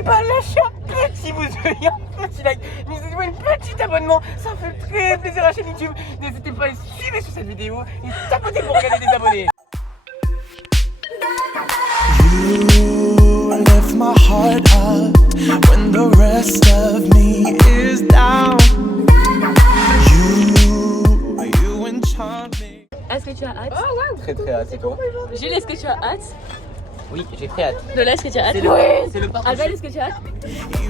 n'hésitez pas à lâcher un petit pouce bleu et un petit like. N'hésitez pas à un petit abonnement, ça fait très plaisir à la chaîne YouTube. N'hésitez pas à suivre sur cette vidéo et tapoter pour regarder des abonnés. You lift my heart up when the rest of me is down. You enchant me. Est-ce que tu as hâte? Oh wow. Très très hâte, c'est toi? Jules, est-ce que tu as hâte? Oui, j'ai très hâte. Lola, est-ce que tu as hâte? C'est le parcours. Albert, est-ce que tu as hâte?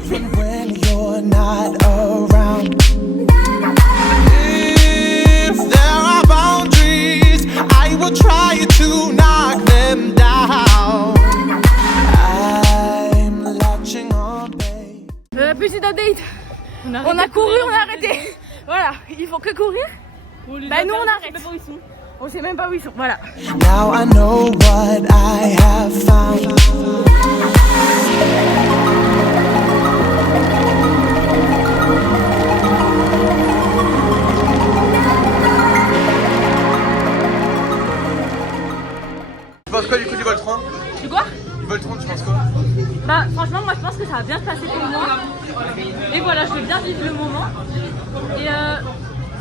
Even when you're not around. If there are boundaries, I will try to knock them down. I'm latching on, babe. Petite update. On a couru, on a arrêté. Voilà, il faut que courir. Bah nous on arrête. On sait même pas où ils sont. Voilà. Now I know what I have found. Tu penses quoi du coup du Voltron? Du quoi? Du Voltron, tu penses quoi? Bah franchement moi je pense que ça va bien se passer pour moi. Et voilà, je vais bien vivre le moment. Et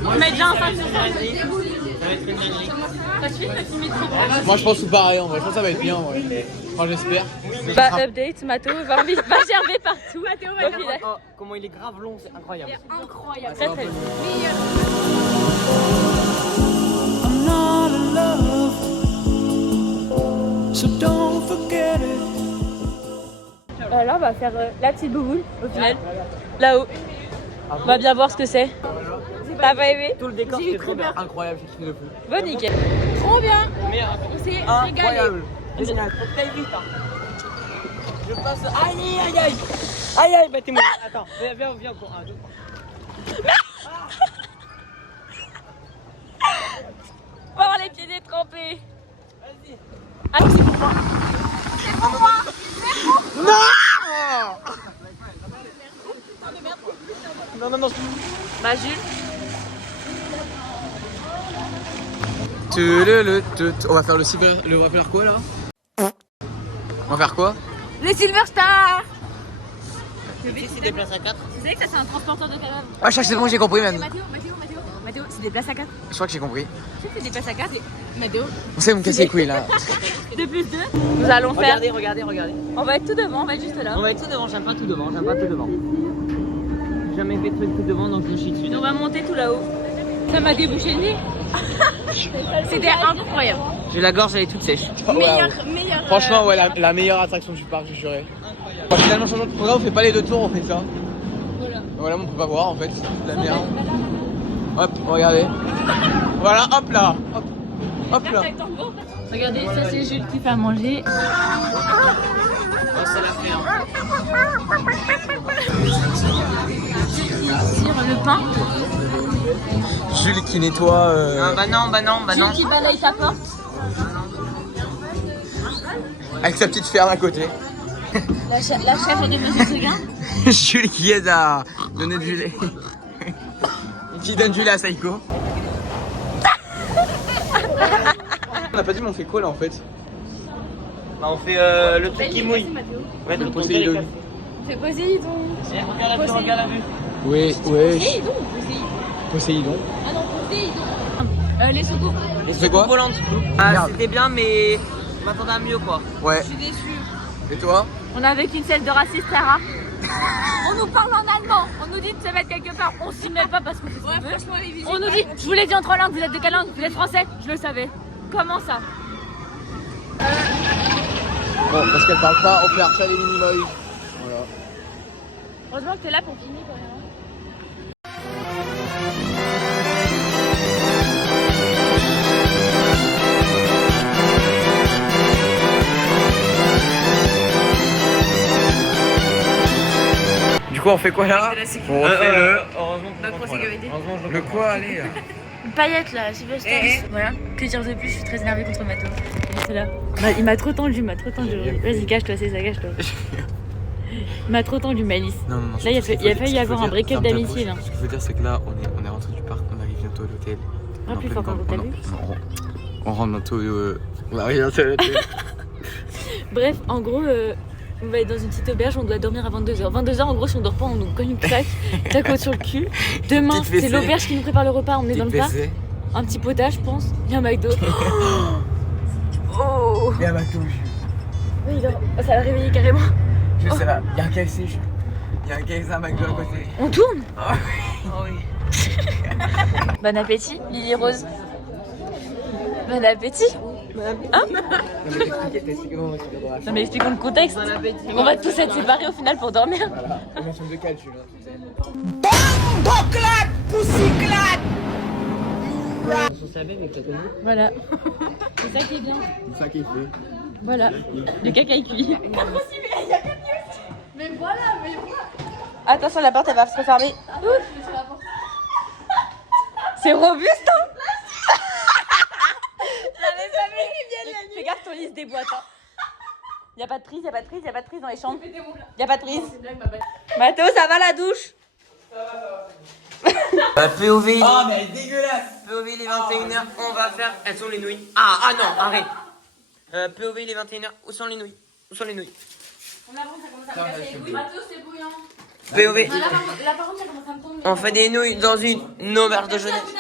je mets déjà un 5 sur 5. Ça suffit de filmer trop. Moi je pense tout pareil en vrai, je pense que ça va être bien en vrai. Enfin j'espère. Bah update, Mathéo va gerber partout. Mathéo va filer. Comment il est grave long, c'est incroyable. Incroyable. Très très long. I'm not in love, so don't forget it. Là on va faire la petite bouboule au final. Là-haut. On va bien voir ce que c'est. T'as pas aimé? Tout le décor c'est trop bien. Incroyable, j'ai kiffé de fou. Bon nickel. Trop bien. On s'est régalé. Incroyable. Génial. Faut que t'ailles vite. Je passe. Aïe aïe aïe. Aïe aïe, bah t'es mort. Attends, viens pour un, deux. On va avoir les pieds détrempés. Vas-y. Ah, c'est pour moi. C'est pour moi. Non, non, non. Bah Jules. On va faire le cyber. On va faire quoi là? On va faire quoi? Les Silver Stars. C'est des places à 4. Vous savez que ça c'est un transporteur de cadavres. Ah, c'est bon, j'ai compris maintenant. Mathéo, c'est des places à 4. Je crois que j'ai compris. Tu sais que c'est des places à 4 et Mathéo. On sait me casser les couilles là. 2 plus 2. Nous allons faire. Regardez. On va être tout devant, on va être juste là. On va être tout devant, j'aime pas tout devant. J'ai jamais fait de truc tout devant donc je me chie dessus. On va monter tout là-haut. Ça m'a débouché le nez. C'était incroyable. J'ai la gorge, elle est toute sèche. Meilleur. Franchement, ouais, la meilleure attraction du parc, je jurais. Bon, finalement, changement de programme, on fait pas les 2 tours, on fait ça. Voilà, on peut pas voir en fait, c'est de la merde. Hop, regardez. Voilà, hop là. Hop là. Regardez, ça c'est Jules qui fait à manger. Tire le pain. Jules qui nettoie. Bah non. Jules qui balaye ta porte. Avec sa petite ferme à côté. La chèvre de Monsieur Seguin. Jules qui aide à donner du lait. Qui donne du lait à Saïko. On n'a pas dit mais on fait quoi là en fait? Bah on fait le truc qui mouille. Ouais, le Poséidon. On fait Poséidon. Regarde la vue. Oui. Poséidon. Ah non, Poséidon. Les soucoupes. C'est quoi? Volantes. C'était bien mais je m'attendais à mieux quoi. Ouais. Je suis déçue. Et toi? On a vécu une scène de racisme très rare. On nous parle en allemand. On nous dit de se mettre quelque part. On s'y met pas parce qu'on fait ce qu'on veut. On nous dit, je vous l'ai dit en 3 langues, vous êtes de quelle langue? Vous êtes français? Je le savais. Comment ça? Bon, parce qu'elle parle pas, on peut archer les minimoys. Voilà. Heureusement que t'es là pour finir quand même. Du coup, on fait quoi là? On refait le. Heureusement Le quoi, allez? Paillette là, Silver Stars. Voilà, que dire de plus, je suis très énervée contre Mathéo. C'est là. Bah, il m'a trop tendu, Vas-y, cache-toi, c'est ça, cache-toi. Il m'a trop tendu, Malice. Non. Là, il a failli y avoir un break-up d'amitié là. Ce qu'il faut dire, c'est que là, on est rentré du parc, on arrive bientôt à l'hôtel. Ah, plus fort quand t'as vu. On rentre bientôt. On arrive bientôt à l'hôtel. Bref, en gros, On va être dans une petite auberge, on doit dormir à 22h. 22h, en gros, si on dort pas, on nous cogne une claque, tac sur le cul. Demain, Petite c'est WC. l'auberge qui nous prépare le repas, on est dans le parc. Un petit potage, je pense. Il y a un McDo. Oh. Il y a un McDo. Oui, il dort. Oh, ça va réveiller carrément. Je sais pas, il y a un KFC. Il y a un KFC, un McDo à côté. On tourne. Oh oui. Bon appétit, Lily Rose. Bon appétit. Hein? Non mais expliquons le contexte. On va tous être séparés au final pour dormir. Voilà, on est en chambre de calcul. Voilà. C'est ça qui est bien. C'est ça qui est fait. Voilà. Le caca est cuit. Mais voilà, attention, la porte elle va se refermer. C'est robuste, hein? Fais gaffe, ton lit se déboîte. Hein. Y'a pas de prise, y'a pas de prise, y'a pas de prise dans les chambres. Y'a pas de prise. Mathéo, ça va la douche? POV. Oh mais elle est dégueulasse. POV les 21h, on va faire. Elles sont les nouilles. Ah non, arrête. POV les 21h, où sont les nouilles? Où sont les nouilles? Là, ça commence à me casser les couilles. Mathéo, c'est bouillant. POV. Là, par contre, ça commence à me tomber. On fait des nouilles dans une auberge de jeunesse.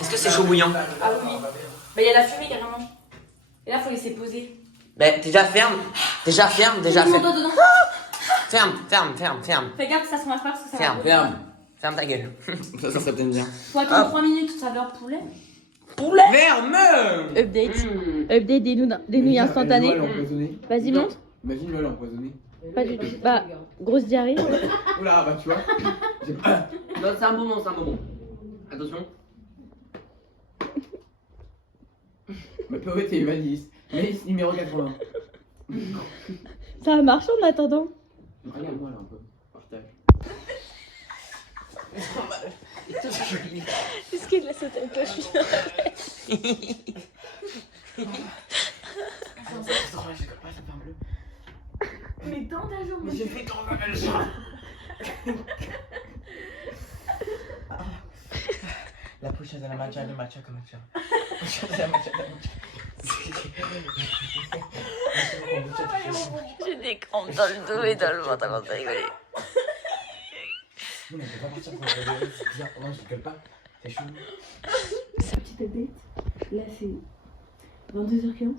Est-ce que c'est chaud bouillant? Ah oui. Bah, y'a la fumée carrément. Et là, faut laisser poser. Bah déjà ferme. Déjà ferme. Dedans. Ferme. Fais gaffe, ça se marche pas parce que ça Ferme. va. Ferme ta gueule. ça t'aime bien. Faut attendre 3 minutes, saveur poulet. Ferme. Update des nouilles instantanées. Vas-y, monte. Imagine l'eau empoisonnée. Pas du tout. Bah, grosse diarrhée. Oula, bah tu vois. Non, c'est un moment. Attention. Ma POV c'est Manis. Manis numéro 80. Ça a marché en attendant. Regarde-moi là un peu. Partage. Est-ce qu'il a sauté un peu? Je suis Mais dans ta jambe. Mais j'ai fait tomber le chat. La pochette de la matcha, le matcha comme matcha. Pochette de la matcha, J'ai des crampes dans le dos et dans le ventre avant de rigoler. Non mais je vais pas partir pour rigoler, c'est bizarre. Non, je rigole pas. C'est chou. Petite update, là c'est 22h15.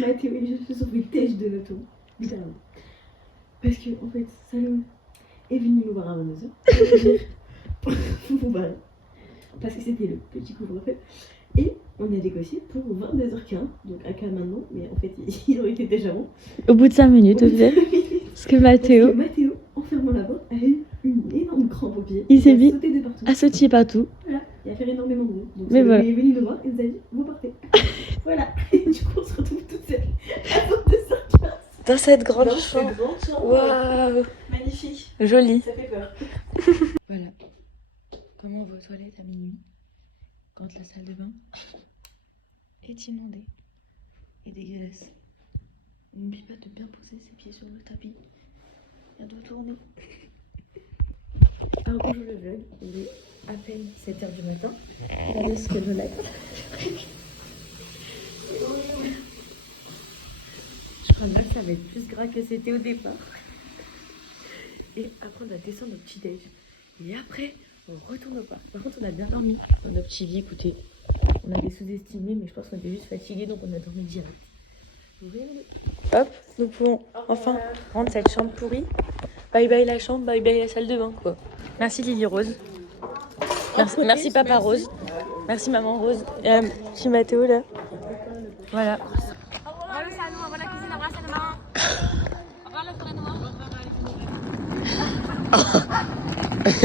Mathéo et je se sont fait têche de notre tour, littéralement. Parce que en fait, Salomé est venu nous voir à 22h. Voilà. Parce que c'était le petit couvre-feu. Et on a négocié pour 22h15, donc à cas maintenant, mais en fait il aurait été déjà bon. Au bout de 5 minutes, au final. Parce que Mathéo, Mathéo, en fermant la porte, a eu une énorme crampe au pied. Il s'est mis sauté de partout. a sauté partout. Voilà, il a fait énormément de bruit. Donc Mais voilà. il est venu nous voir et nous a dit vous partez. Voilà, et du coup on se retrouve toutes seules à 22h15. Dans cette grande Dans chambre. cette grande chambre. Waouh, Magnifique, joli. ça fait peur. Voilà. Comment on va aux toilettes à minuit quand la salle de bain est inondée et dégueulasse. N'oublie pas de bien poser ses pieds sur le tapis. Il doit tourner. Alors bonjour le vlog, il est à peine 7h du matin. Regardez ce que nous l'a. Je crois là que ça va être plus gras que c'était au départ. Et après on va descendre au petit déj. Et après on retourne au parc. Par contre on a bien dormi dans notre petit lit. Écoutez, on avait sous-estimé mais je pense qu'on était juste fatigués donc on a dormi direct. Hop, nous pouvons enfin rendre cette chambre pourrie. Bye bye la chambre, bye bye la salle de bain quoi. Merci Lily Rose. Merci Papa Rose. Merci Maman Rose. Et petit Mathéo là. Voilà. Au revoir le salon, au revoir la cuisine, au revoir la salle de bain. Au revoir le tournoi.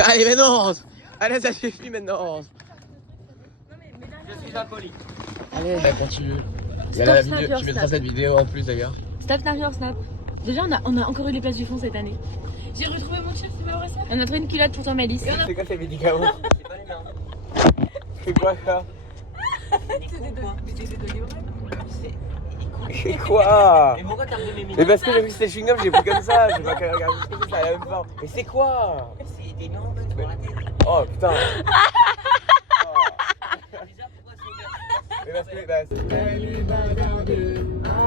Allez, maintenant. Allez, ça suffit maintenant. Je suis impoli. Allez, continue. Stop, La snap vidéo, your tu mettras snap. cette vidéo en plus d'ailleurs. Snap, snap, your snap. Déjà on a encore eu les places du fond cette année. J'ai retrouvé mon chef, c'est pas vrai ça? On a trouvé une culotte pour toi Malice. C'est quoi ces médicaments? C'est pas les miens. C'est quoi ça? C'est quoi? Mais pourquoi t'as remis mes Mais parce que j'ai vu que c'était chewing-gum, j'ai pris comme ça. J'ai pas regardé que ça a la même forme. Mais c'est quoi? C'est des noms pour la tête. Oh putain. Déjà, pourquoi c'est Mais parce que bah, c'est...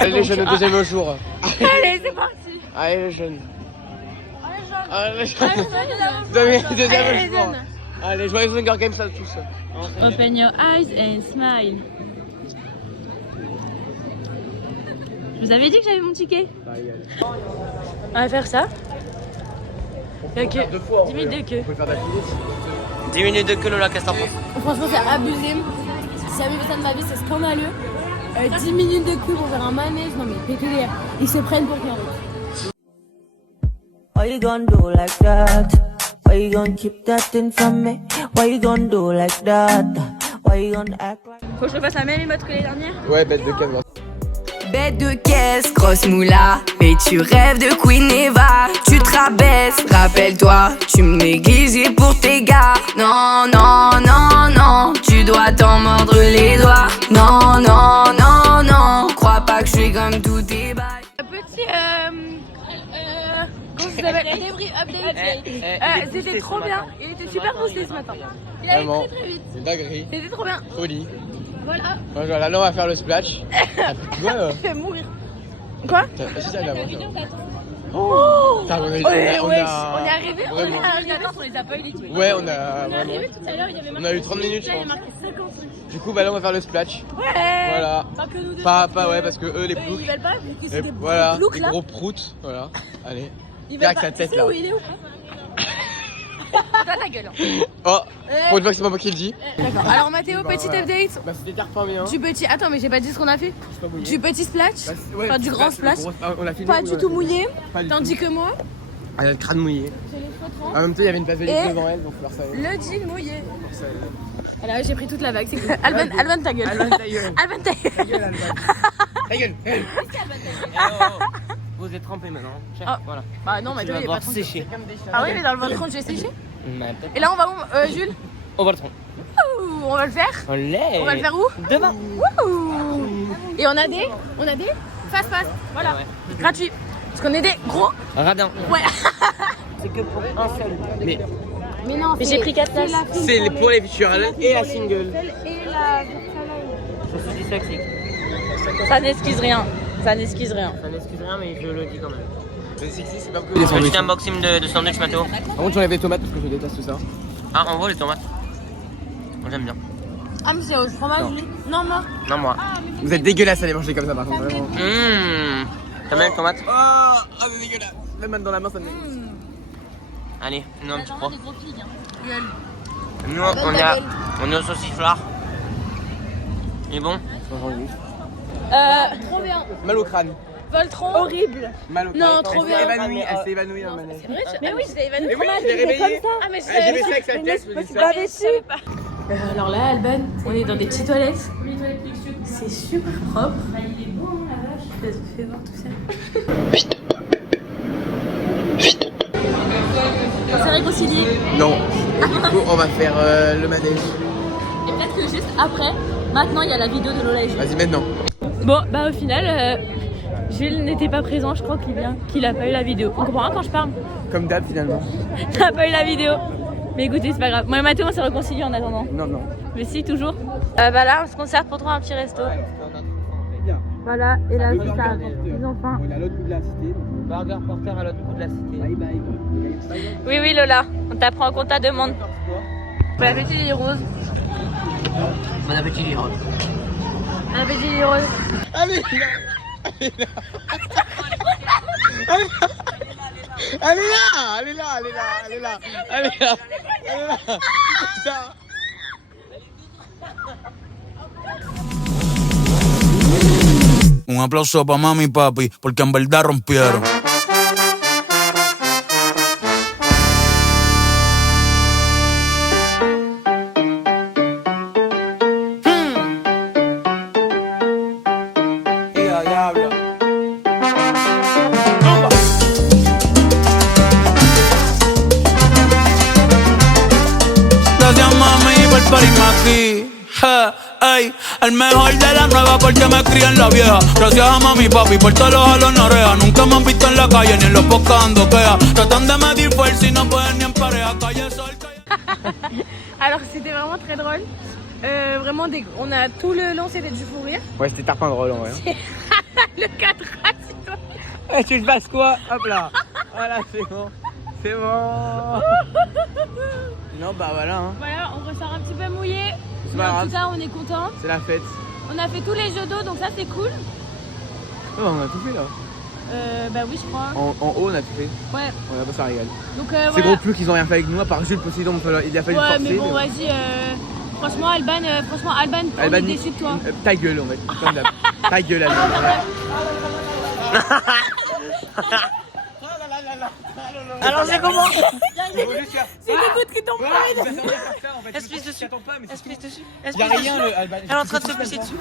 Allez les jeunes, le deuxième jour. Allez, c'est parti. Allez les jeunes. Allez les jeunes. Allez, Deuxième jour. Allez, joyeux Hunger Games à tous. Open your eyes and smile. Je vous avais dit que j'avais mon ticket. On va faire ça. Ok. 10 minutes de queue. 10 minutes de queue, Lola, qu'est-ce que t'en penses? Franchement, c'est abusé. Si jamais vu ça de ma vie, c'est scandaleux. 10 minutes de queue pour faire un manège, non mais pétez. Ils se prennent pour rien. Why you gonna do like that? Why you gonna keep that thing from me? Why you gonna do like that? Why you gonna act like... Faut que je refasse la même émote que les dernières. Ouais, bête de caisse. Bête de caisse, grosse moula, mais tu rêves de Queen Eva. Tu te rabaisses, rappelle-toi, tu me négligeais pour tes gars. Non, non, non, non, tu dois t'en mordre les doigts. Non, non, non, non, crois pas que je suis comme tous tes bails. Petit comment ça s'appelle? Débris update. C'était trop bien. Il était super boosté ce matin. Il allait Vraiment. très vite. C'est dinguerie. C'était trop bien. Folie. Voilà. Voilà, là on va faire le splash. Ouais, Je vais mourir. Quoi? si ça, là, Oh on on est a... arrivé, on Vraiment. les a pas eu les trucs. Ouais, on On a... est Vraiment. arrivé tout à l'heure, il y avait marqué. On a eu 30 minutes, je Là, il y a pense. marqué 50 trucs. Du coup, bah là on va faire le splash. Ouais. Voilà. Pas que nous deux. Pas ouais, parce que eux, les Eux, ploucs. ils veulent pas, vu que c'est Et des voilà, ploucs des là. gros proutes. Voilà. Allez. Ils Viens veulent avec pas. sa tête Tu sais là. où il est ou pas? Toi ta gueule. Oh, pour une fois que c'est pas moi qui le dis. D'accord. Alors Mathéo, petit update. Bah c'était tard pas bien. Du petit. Attends, mais j'ai pas dit ce qu'on a fait. Du petit splash. Ouais, Enfin, du grand splash. On l'a filmé. Pas du tout mouillé. Pas du Tandis tout. que moi, Elle a le crâne mouillé. j'ai les cheveux trempés. En même temps, il y avait une place de lit Et devant elle, donc faut faire ça. Le jean mouillé. Voilà, j'ai pris toute la vague. C'est cool. Alban, ta gueule. Alban, ta gueule. Alban, ta gueule. Ta gueule, Alban. Ta gueule. Vous êtes trempés maintenant. Tiens, Ah. voilà. Bah non, Tu Mathéo, vas il est pas devoir trempé. sécher. Ah oui, mais dans le ventre, je vais sécher. Mais peut-être. Et là, on va où, Jules? On va le tromper. Ouh, on va le faire. On l'est. On va le faire où? Demain. Ouh. Et on a des face-face. Voilà. Ouais. Gratuit. Parce qu'on est des gros. Radin. Ouais. C'est que pour un seul. Mais Mais non, Mais j'ai pris 4 places. c'est pour les featurales et la single. Et la. Je suis dyslexique. Ça n'excuse rien. Ça n'excuse rien. Ça n'excuse rien, mais je le dis quand même. C'est sexy, c'est pas que Des des sandwichs. sandwichs. Un unboxing de sandwich, Mathéo. Par contre, j'enlève les tomates parce que je déteste ça. Ah, on voit les tomates. Moi, j'aime bien. Ah, mais c'est au fromage. Non, moi. Non, moi. Vous êtes dégueulasse à les manger comme ça, par contre, vraiment. T'aimes bien les tomates? Oh, c'est dégueulasse. Même dans la main, ça me Allez, nous un petit croix. Des gros filles. Nous, on est au sauciflard. Il est bon? Trop bien. Mal au crâne. Voltron. Horrible. Mal au crâne. Non, trop bien. Elle s'est évanouie dans le manège. Mais oui, je l'ai évanouie. Mais oui, je l'ai réveillé. Ah, mais je J'ai fait ça avec sa tête, je me dis ça. je savais pas. Alors là, Alban, on est dans des petites toilettes. C'est super propre. Il est beau, hein, la vache. Fais voir tout ça. On s'est réconciliés. Non. Du coup, on va faire le manège. Et peut-être que juste après, maintenant il y a la vidéo de Lola et Jules. Vas-y, maintenant. Bon, bah au final, Jules n'était pas présent, je crois qu'il a pas eu la vidéo. On comprend rien quand je parle. Comme d'hab, finalement. Il n'a pas eu la vidéo. Mais écoutez, c'est pas grave. Moi et Mathéo, on s'est réconciliés en attendant. Non, non. Mais si, toujours. Bah là, on se concerte pour trouver un petit resto. Bien. Voilà, et là, Le c'est burger ça. porteur. Ils ont faim. On est à l'autre bout de la cité. Burger porteur à l'autre bout de la cité. Bye bye. Oui, oui, Lola, on t'apprend qu'on t'a demande. Bon appétit, les roses. Bon appétit, les roses. Bon appétit, les roses. Allez là. Elle est là. Elle est là. Elle est là. Elle est là. Elle est là. Elle est là. Putain. Un aplauso pa' mami y papi, porque en verdad rompieron. Diablo. Gracias mami por parirme aquí. Ja, Ey, el mejor de la nueva porque me crié en la vieja. Gracias a mami y papi por todos los jalos en oreja. Nunca me han visto en la calle ni en los podcasts dando queja. Tratan de medir fuerza y no pueden ni en pareja. Calle sol, calle... Alors c'était vraiment très drôle. Vraiment, on a tout le long, c'était du fou rire. Ouais, c'était tarpin drôle en vrai. Le cadrage, c'est toi. Ouais, tu te passes quoi? Hop là. Voilà, c'est bon. C'est bon. Non, bah voilà. Hein. Voilà, on ressort un petit peu mouillé. C'est Mais pas en grave. tout cas, on est content. C'est la fête. On a fait tous les jeux d'eau, donc ça c'est cool. Oh, on a tout fait là. Bah oui, je crois. En haut, on a tout fait. Ouais. On a pas ça régale. Donc Ces voilà. gros plus qu'ils ont rien fait avec nous, à part Jules Poséidon, il a fallu Ouais, forcer. mais bon, vas-y. Franchement, Alban, on est déçus de toi. Ta gueule, en fait. Comme d'hab. Ta gueule, Alban. Alors c'est comment? C'est des gouttes qui tombent pas. Espèce dessus. Espèce dessus. Y'a rien, le Alban. Elle est en train de se pisser dessus.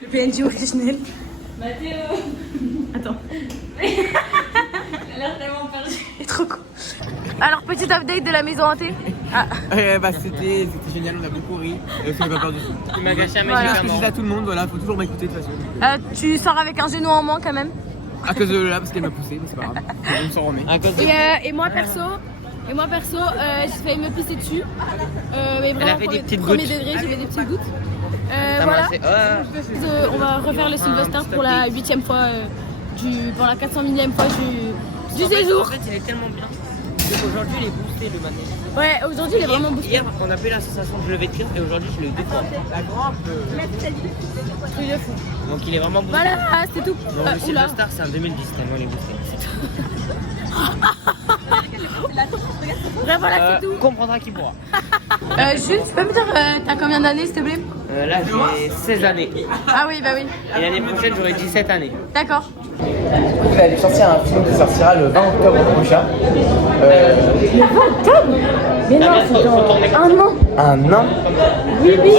Le PNJ originel. Mathéo. Attends. Elle a vraiment perdu. Elle est trop cool. Alors, petit update de la maison hantée. Ah. Bah c'était génial, on a beaucoup ri. Et on a pas peur du tout. Il m'a gâché un Voilà. magique Je amour. dis à tout le monde, voilà, faut toujours m'écouter de toute façon. Tu sors avec un genou en moins quand même. À cause de là, parce qu'elle m'a poussé, mais c'est pas grave. On s'en remet. À cause de... Et moi perso, j'ai failli me pisser dessus. Mais vraiment, a fait des petites premier gouttes. degré, j'ai fait des petites gouttes. Ça Voilà. m'a fait... On va refaire le Sylvester pour la 8e fois, pour la 400 millième fois du séjour. En fait, il est tellement bien. Aujourd'hui, il est boosté le matin. Ouais, aujourd'hui il est vraiment boosté. Hier, on a fait la sensation de lever de cœur et aujourd'hui, je l'ai eu 2 fois. La grande. Truc de fou. Donc il est vraiment boosté. Voilà, c'était tout. Donc le Oula. Sylvester, c'est un 2010 tellement il est boosté. Bref, voilà, c'est tout. Comprendra qui pourra. Jules, tu peux me dire, t'as combien d'années s'il te plaît? Là, j'ai 16 années. Ah oui, bah oui. Et l'année prochaine, j'aurai 17 années. D'accord. Vous allez sortir un film qui sortira le 20 octobre prochain. Mais non, c'est dans un an. Un an? Oui, oui.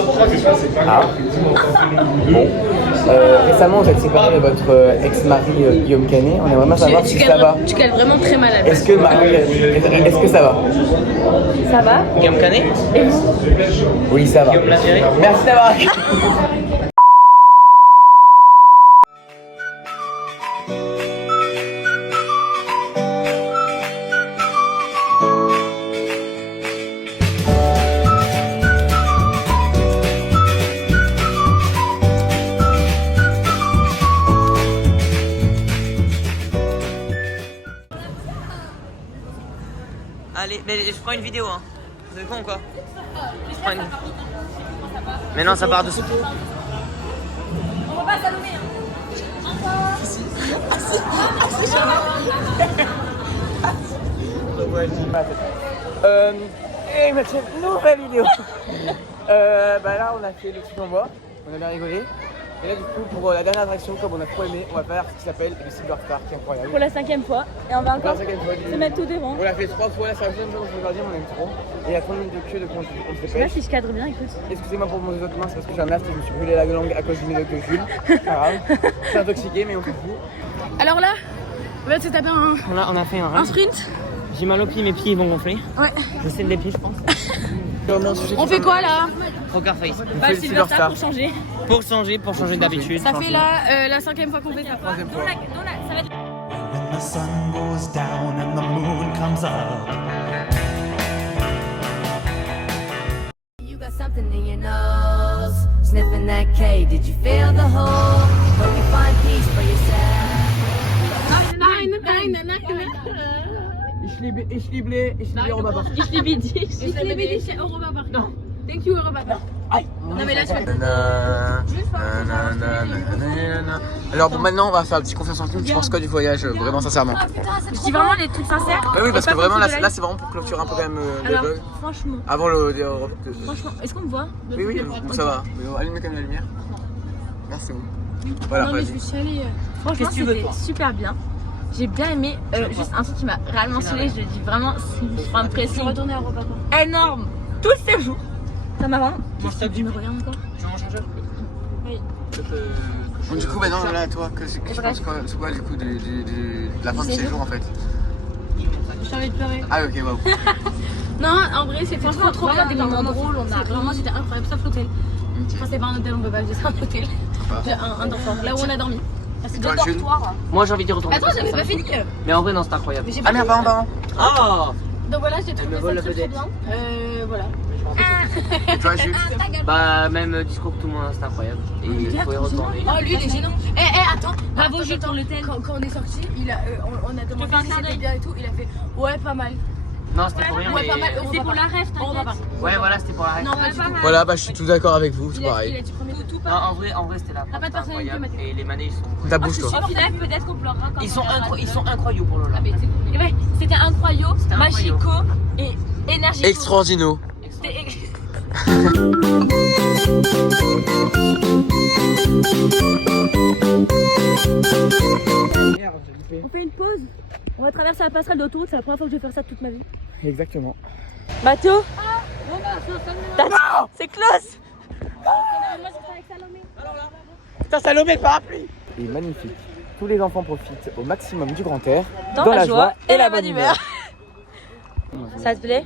Ah. Bon. Récemment, vous êtes séparés de votre ex-mari Guillaume Canet. On aimerait bien savoir si ça va. Tu cales vraiment très mal. Est-ce que ça va? Ça va? Guillaume Canet? Et vous? Oui, ça va. Guillaume Lagéré? Merci d'avoir. Allez, mais je prends une vidéo, hein. Vous êtes con ou quoi? Je prends une... Mais non, ça part dessous. On va pas Salomé. Et Mathieu, nouvelle vidéo. Bah là, on a fait le truc en bois. On a bien rigolé. Et là, du coup, pour la dernière attraction, comme on a trop aimé, on va faire ce qui s'appelle le Silverstar, qui est incroyable. Pour la 5e fois. Et on va encore Pour la 5e fois du- se mettre tout devant. On l'a fait 3 fois, là, c'est la deuxième fois qu'on se fait on aime trop. Et il y a 30 minutes de queue de on se Je sais pas dépêche. si je cadre bien, écoute. Excusez-moi pour mon autres mains, c'est parce que j'ai un asthme et je me suis brûlé la langue à cause du médoc de Jules. C'est pas grave. Je suis intoxiqué, mais on s'en fout. Alors là, on va se taper On a fait un un run. sprint. J'ai mal aux pieds, mes pieds ils vont gonfler. Ouais. Je sais les pieds, je pense. On fait quoi là? Poker face. Bah, le Silverstar pour changer. Pour changer d'habitude. Ça fait là la 5e fois qu'on fait ça. Troisième fois. Ça va être... When the sun goes down and the moon comes up. You got something in your nose, sniffing that K. Did you feel the hole? Hope you find peace for yourself. Ich liebe Europa. Ich liebe dich, Europa Park. Non. Thank you, Europa Park. Non mais là tu fais... Alors bon, maintenant on va faire un petit confiance en film. Tu penses quoi du voyage, vraiment sincèrement? Je dis vraiment les trucs sincères. Oui, parce Et que pas vraiment comme là c'est vraiment pour clôturer un peu quand même le Alors, vlog. franchement, Avant le. est-ce qu'on me voit? Oui, oui, bon, ça va. Mais allumez quand même la lumière. Merci beaucoup. Voilà, Non mais je vas-y. suis allée... Franchement Qu'est-ce que tu veux, c'était toi? super bien. J'ai bien aimé, juste un truc qui m'a réellement saoulée, je le dis vraiment, c'est un pressing retourner à Europa Park. Énorme. Tout le séjour. Ça m'a vraiment... Tu me regardes encore? Oui. Bon, du coup, maintenant là, toi, tu penses quoi, c'est quoi du coup de la fin du séjour en fait? J'ai envie de pleurer. Ah, ok, waouh. Non, en vrai, c'était franchement trop bien, des moments drôles, c'était incroyable, sauf l'hôtel. Enfin, c'est pas un hôtel, on peut pas le dire, c'est un hôtel. Un dortoir, là où on a dormi. C'est deux dortoirs. Moi j'ai envie d'y retourner. Attends, j'avais pas fini. Mais en vrai, non, c'est incroyable. Mais j'ai pas fini. Ah. Donc voilà, j'ai trouvé vole ça très vedette. bien. Voilà. Et toi, Jules? Bah, même discours que tout le monde, c'était incroyable. Et il faut y retourner. Oh, lui, il est gênant. Attends. Bravo, Jules, pour l'hôtel. Quand on est sorti, on a demandé si c'était bien et tout. Il a fait ouais, pas mal. Non, c'était pour rien. Ouais, pas mal. C'est pour la rêve, t'inquiète. Ouais, voilà, c'était pour la règle. Non, pas du tout. Voilà, bah je suis tout d'accord avec vous, c'est Il a pareil. dit premier tout Non, en vrai, c'était là. T'as pas de personnalité, incroyable. Mathieu. Et les manèges, ils sont. Ta bouche, toi. Au final, peut-être qu'on pleurera quand Ils on sont incroyables pour Lola. Et ouais, c'était incroyable, magico et énergique. Extraordino. On fait une pause. On va traverser la passerelle d'autoroute. C'est la première fois que je vais faire ça toute ma vie. Exactement. Mathéo, c'est close. Putain, Salomé, le parapluie. Et magnifique. Tous les enfants profitent au maximum du grand air, Dans la joie et la bonne humeur. Ça te plaît?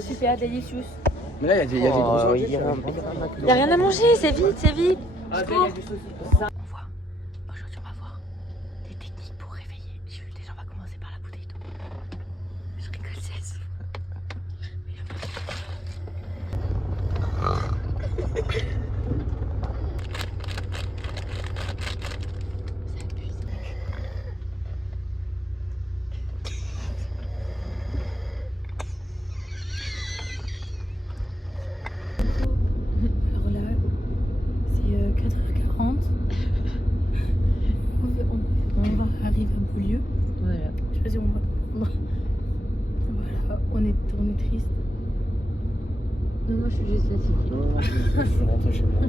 Super délicieux. Mais là, il y a des gros Y a rien à manger, c'est vite, c'est vite. Aujourd'hui, on va voir des techniques pour réveiller Jules. Déjà, on va commencer par la bouteille d'eau. Je rigole, c'est Alors là, c'est 4h40. On va arriver à Beaulieu. Voilà. Je sais pas si on va comprendre. Voilà, on est triste. Non, moi je suis juste fatiguée. Je suis rentré chez moi.